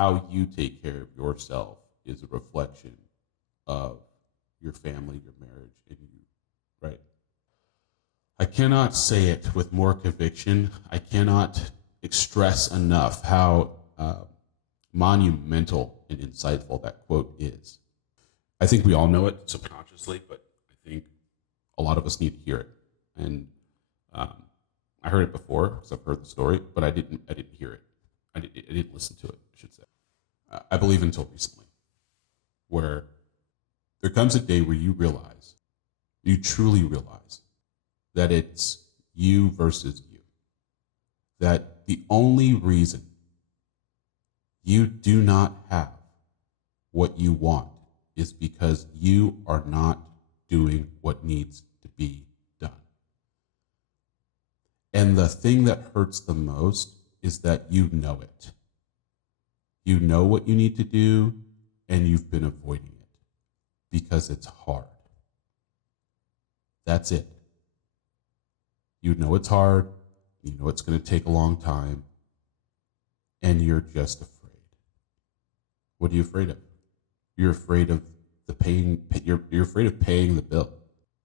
how you take care of yourself is a reflection of your family, your marriage, and you, right? I cannot say it with more conviction. I cannot express enough how monumental and insightful that quote is. I think we all know it subconsciously, but I think a lot of us need to hear it. And I heard it before because I've heard the story, but I didn't hear it. I didn't listen to it, I should say. I believe until recently, where there comes a day where you realize, you truly realize that it's you versus you. That the only reason you do not have what you want is because you are not doing what needs to be done. And the thing that hurts the most is that you know it. You know what you need to do, and you've been avoiding it because it's hard. That's it. You know it's hard, you know it's going to take a long time, and you're just afraid. What are you afraid of? You're afraid of the paying. You're afraid of paying the bill.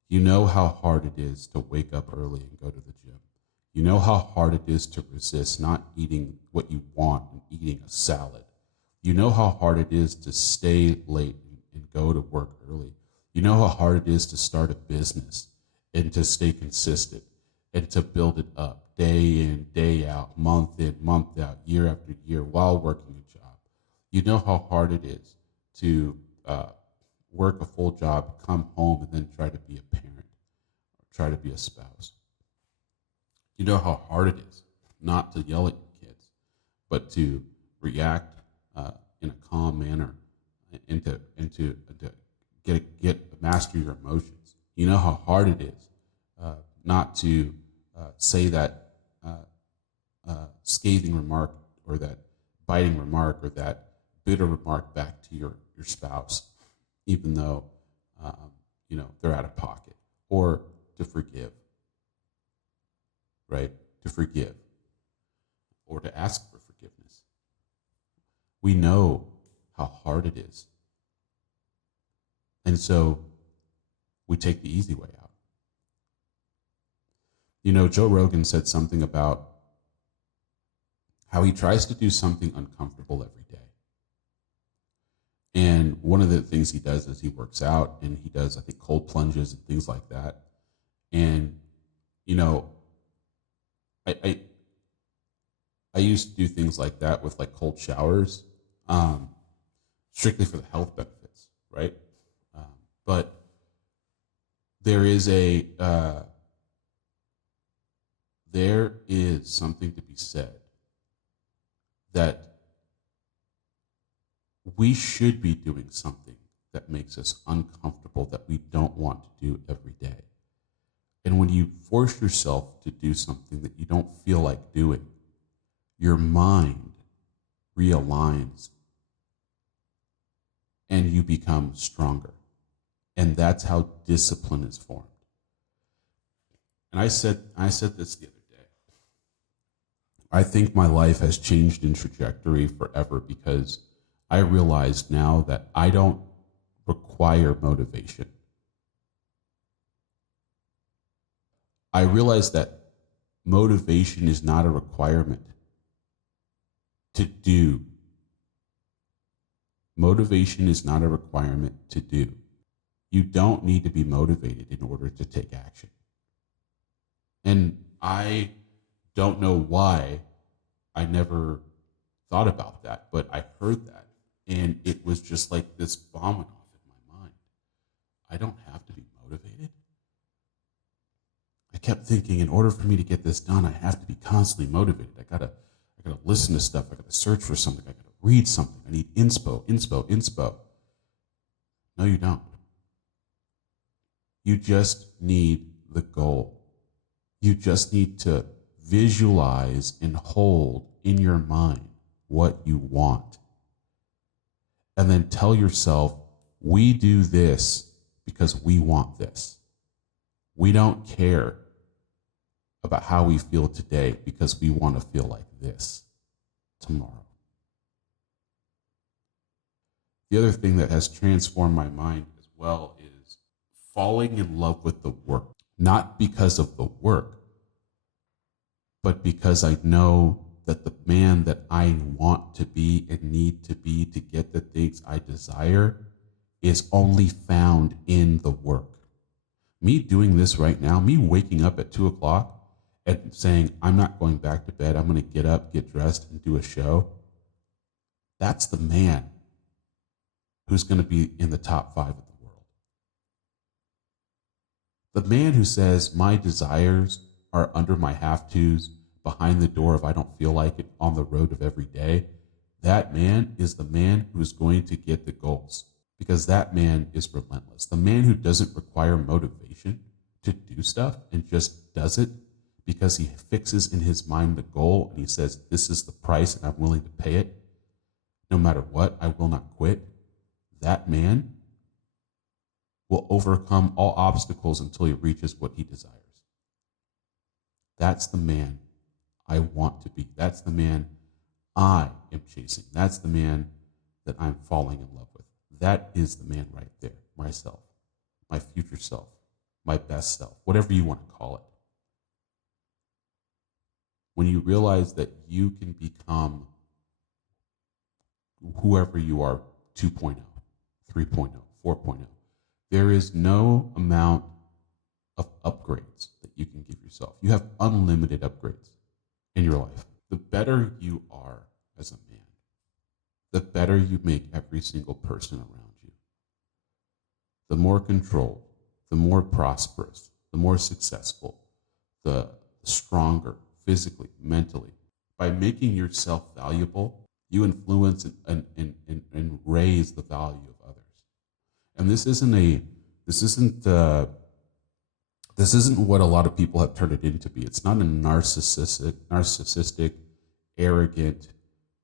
You know how hard it is to wake up early and go to the gym. You know how hard it is to resist not eating what you want and eating a salad. You know how hard it is to stay late and go to work early. You know how hard it is to start a business and to stay consistent and to build it up day in, day out, month in, month out, year after year while working a job. You know how hard it is to work a full job, come home, and then try to be a parent or try to be a spouse. You know how hard it is not to yell at your kids, but to react in a calm manner and to get master your emotions. You know how hard it is not to say that scathing remark or that biting remark or that bitter remark back to your spouse, even though they're out of pocket, or to forgive, right? To forgive or to ask for forgiveness. We know how hard it is. And so we take the easy way out. Joe Rogan said something about how he tries to do something uncomfortable every day. And one of the things he does is he works out and he does, I think, cold plunges and things like that. And, I used to do things like that with like cold showers, strictly for the health benefits, right? But there is something to be said that we should be doing something that makes us uncomfortable that we don't want to do every day. And when you force yourself to do something that you don't feel like doing, your mind realigns and you become stronger. And that's how discipline is formed. And I said this the other day. I think my life has changed in trajectory forever because I realize now that I don't require motivation. I realize that motivation is not a requirement to do. Motivation is not a requirement to do. You don't need to be motivated in order to take action. And I don't know why I never thought about that, but I heard that. And it was just like this bombing off in my mind. I don't have to be motivated. I kept thinking, in order for me to get this done, I have to be constantly motivated. I gotta listen to stuff. I gotta search for something. I gotta read something. I need inspo. No, you don't. You just need the goal. You just need to visualize and hold in your mind what you want. And then tell yourself, we do this because we want this. We don't care about how we feel today because we want to feel like this tomorrow. The other thing that has transformed my mind as well is falling in love with the work, not because of the work, but because I know that the man that I want to be and need to be to get the things I desire is only found in the work. Me doing this right now, me waking up at 2 o'clock and saying, I'm not going back to bed, I'm going to get up, get dressed, and do a show. That's the man who's going to be in the top 5 of the world. The man who says, my desires are under my have tos, behind the door if I don't feel like it, on the road of every day, that man is the man who is going to get the goals, because that man is relentless. The man who doesn't require motivation to do stuff and just does it because he fixes in his mind the goal and he says, this is the price and I'm willing to pay it. No matter what, I will not quit. That man will overcome all obstacles until he reaches what he desires. That's the man I want to be. That's the man I am chasing. That's the man that I'm falling in love with. That is the man right there, myself, my future self, my best self, whatever you want to call it. When you realize that you can become whoever you are, 2.0, 3.0, 4.0, there is no amount of upgrades that you can give yourself. You have unlimited upgrades in your life. The better you are as a man, the better you make every single person around you. The more controlled, the more prosperous, the more successful, the stronger physically, mentally. By making yourself valuable, you influence and raise the value of others. And this isn't what a lot of people have turned it into be. It's not a narcissistic, arrogant,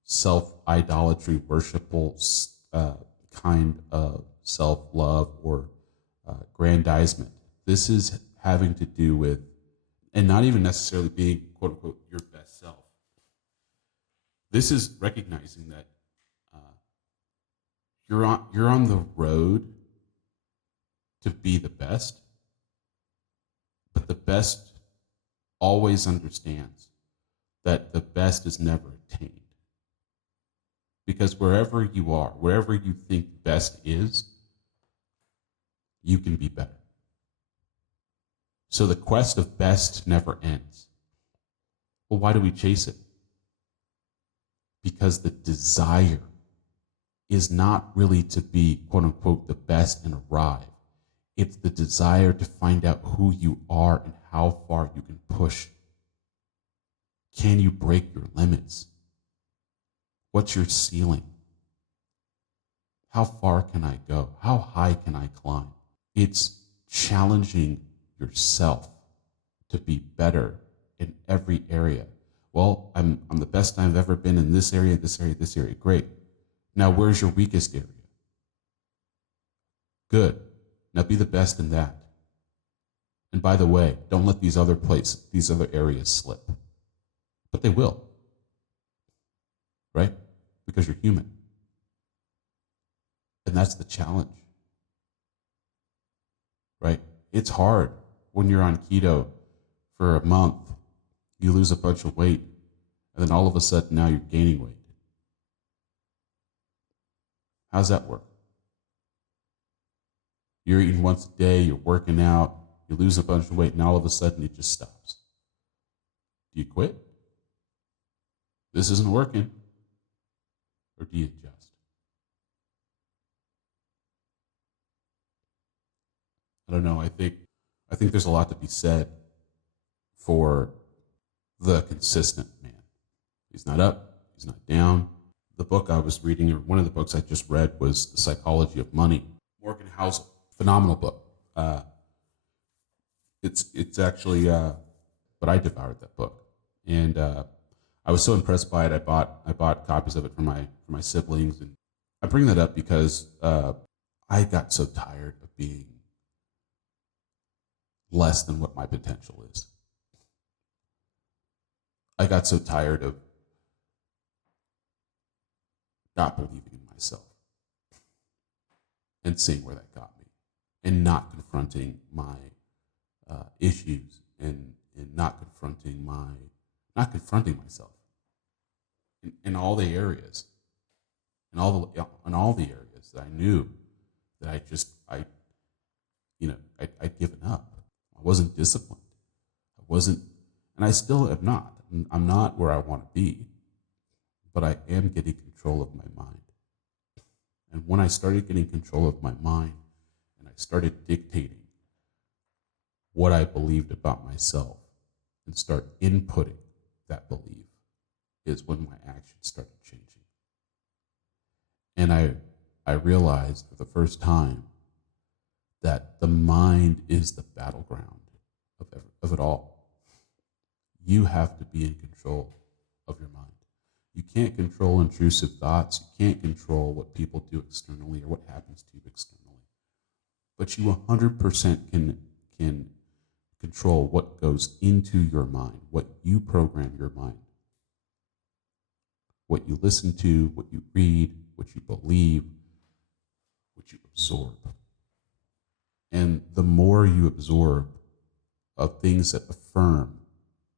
self-idolatry, worshipful kind of self-love or grandizement. This is having to do with, and not even necessarily being, quote unquote, your best self. This is recognizing that you're on the road to be the best, but the best always understands that the best is never attained. Because wherever you are, wherever you think best is, you can be better. So the quest of best never ends. Well, why do we chase it? Because the desire is not really to be, quote unquote, the best and arrive. It's the desire to find out who you are and how far you can push. Can you break your limits? What's your ceiling? How far can I go? How high can I climb? It's challenging yourself to be better in every area. Well, I'm the best I've ever been in this area, this area, this area. Great. Now, where's your weakest area? Good. Now be the best in that. And by the way, don't let these other areas slip. But they will. Right? Because you're human. And that's the challenge. Right? It's hard when you're on keto for a month, you lose a bunch of weight, and then all of a sudden now you're gaining weight. How's that work? You're eating once a day, you're working out, you lose a bunch of weight, and all of a sudden it just stops. Do you quit? This isn't working. Or do you adjust? I don't know. I think there's a lot to be said for the consistent man. He's not up, he's not down. The book I was reading, or one of the books I just read, was The Psychology of Money. Morgan Housel, phenomenal book. It's actually, but I devoured that book, and I was so impressed by it. I bought copies of it for my siblings, and I bring that up because I got so tired of being less than what my potential is. I got so tired of not believing in myself. and seeing where that got me, and not confronting my issues, and not confronting myself in all the areas, in all the areas that I knew that I'd given up. I wasn't disciplined. I wasn't, and I still am not. I'm not where I want to be, but I am getting control of my mind. And when I started getting control of my mind, and I started dictating what I believed about myself and start inputting that belief, is when my actions started changing. And I realized for the first time that the mind is the battleground of it all. You have to be in control of your mind. You can't control intrusive thoughts. You can't control what people do externally or what happens to you externally. But you 100% can control what goes into your mind, what you program your mind, what you listen to, what you read, what you believe, what you absorb. And the more you absorb of things that affirm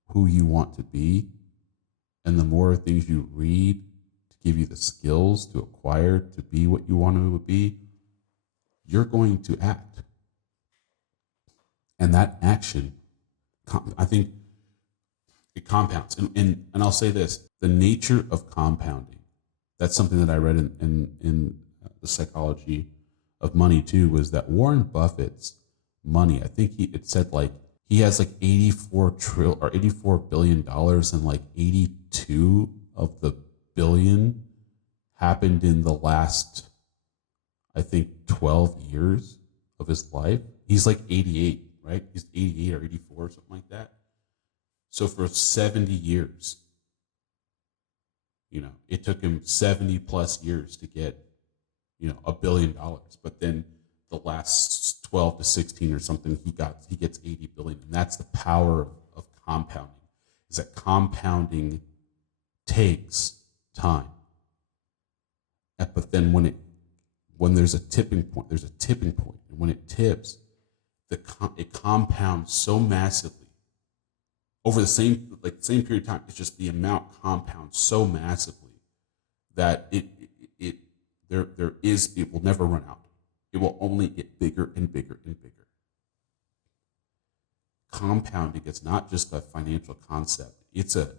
who you want to be, and the more things you read to give you the skills to acquire to be what you want to be, you're going to act. And that action, I think it compounds. And I'll say this, the nature of compounding, that's something that I read in the psychology of money too, was that Warren Buffett's money, I think it said like he has like 84 billion dollars, and like 82 of the billion happened in the last, I think, 12 years of his life. He's like 88, right? He's 88 or 84, something like that. So for 70 years, it took him 70 plus years to get, $1 billion. But then the last 12 to 16 or something, he gets 80 billion. And that's the power of compounding, is that compounding takes time. But then when there's a tipping point, And when it tips, it compounds so massively over the same period of time. It's just the amount compounds so massively that it will never run out. It will only get bigger and bigger and bigger. Compounding is not just a financial concept. It's a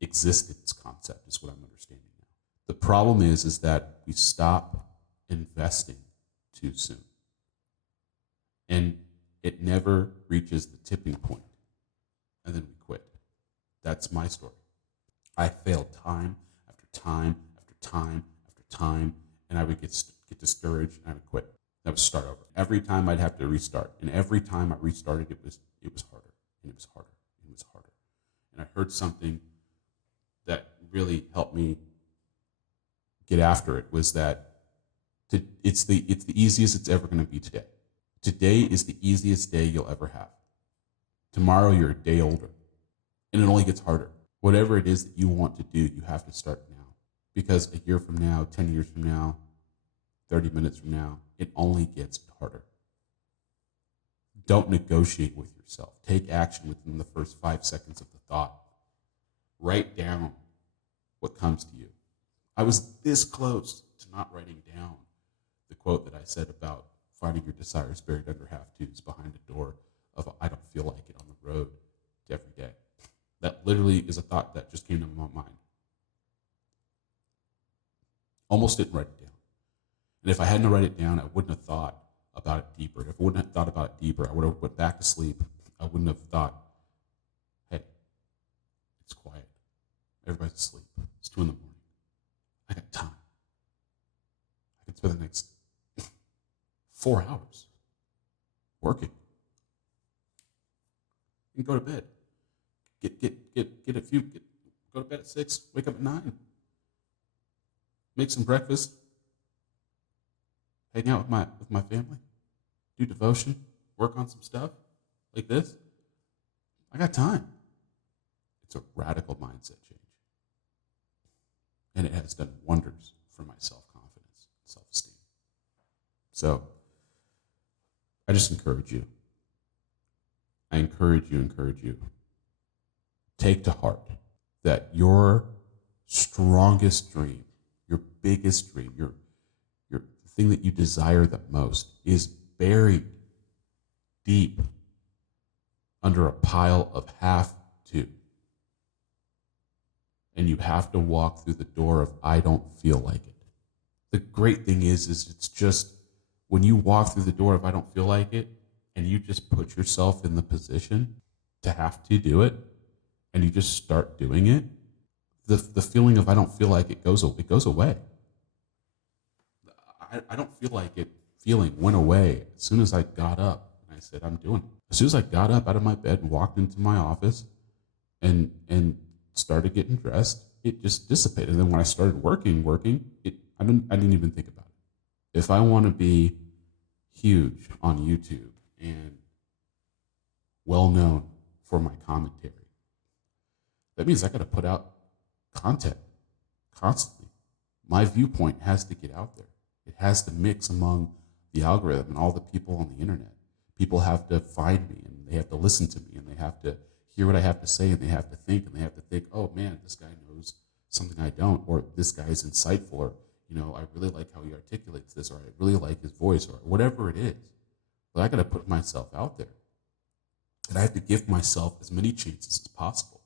existence concept, is what I'm understanding now. The problem is that we stop investing too soon. And it never reaches the tipping point. And then we quit. That's my story. I failed time after time after time after time, and I would get discouraged, and I would quit. I would start over. Every time I'd have to restart, and every time I restarted, it was harder, and it was harder, and it was harder. And I heard something that really helped me get after it, was that it's the easiest it's ever going to be today. Today is the easiest day you'll ever have. Tomorrow you're a day older, and it only gets harder. Whatever it is that you want to do, you have to start now. Because a year from now, 10 years from now, 30 minutes from now, it only gets harder. Don't negotiate with yourself. Take action within the first 5 seconds of the thought. Write down what comes to you. I was this close to not writing down the quote that I said about finding your desires buried under half-twos behind a door of I don't feel like it on the road every day. That literally is a thought that just came to my mind. Almost didn't write it down. And if I hadn't write it down, I wouldn't have thought about it deeper. If I wouldn't have thought about it deeper, I would have went back to sleep. I wouldn't have thought, hey, it's quiet. Everybody's asleep. It's 2 a.m. I got time. I can spend the next 4 hours working. And go to bed. Go to bed at 6, wake up at 9. Make some breakfast. Hang out with my family. Do devotion. Work on some stuff like this. I got time. It's a radical mindset change. And it has done wonders for my self-confidence, self-esteem. So I just encourage you. I encourage you. Take to heart that your strongest dream, your biggest dream, your thing that you desire the most is buried deep under a pile of have to. And you have to walk through the door of I don't feel like it. The great thing is it's just when you walk through the door of I don't feel like it and you just put yourself in the position to have to do it and you just start doing it, the feeling of I don't feel like it goes away. I don't feel like it feeling went away as soon as I got up and I said, I'm doing it. As soon as I got up out of my bed and walked into my office and started getting dressed, it just dissipated. And then when I started working, I didn't even think about it. If I want to be huge on YouTube and well known for my commentary, that means I got to put out content constantly. My viewpoint has to get out there. It has to mix among the algorithm and all the people on the internet. People have to find me and they have to listen to me and they have to hear what I have to say and they have to think, oh man, this guy knows something I don't, or this guy is insightful, or I really like how he articulates this, or I really like his voice, or whatever it is. But I got to put myself out there. And I have to give myself as many chances as possible.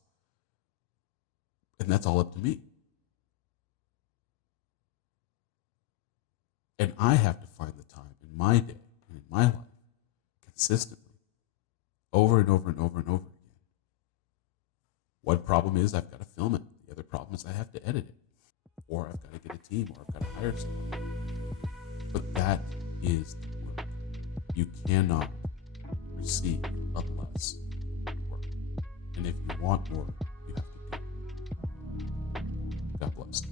And that's all up to me. And I have to find the time in my day and in my life consistently, over and over and over and over again. One problem is I've got to film it. The other problem is I have to edit it. Or I've got to get a team, or I've got to hire someone. But that is the work. You cannot receive unless you work. And if you want more, you have to do it. God bless.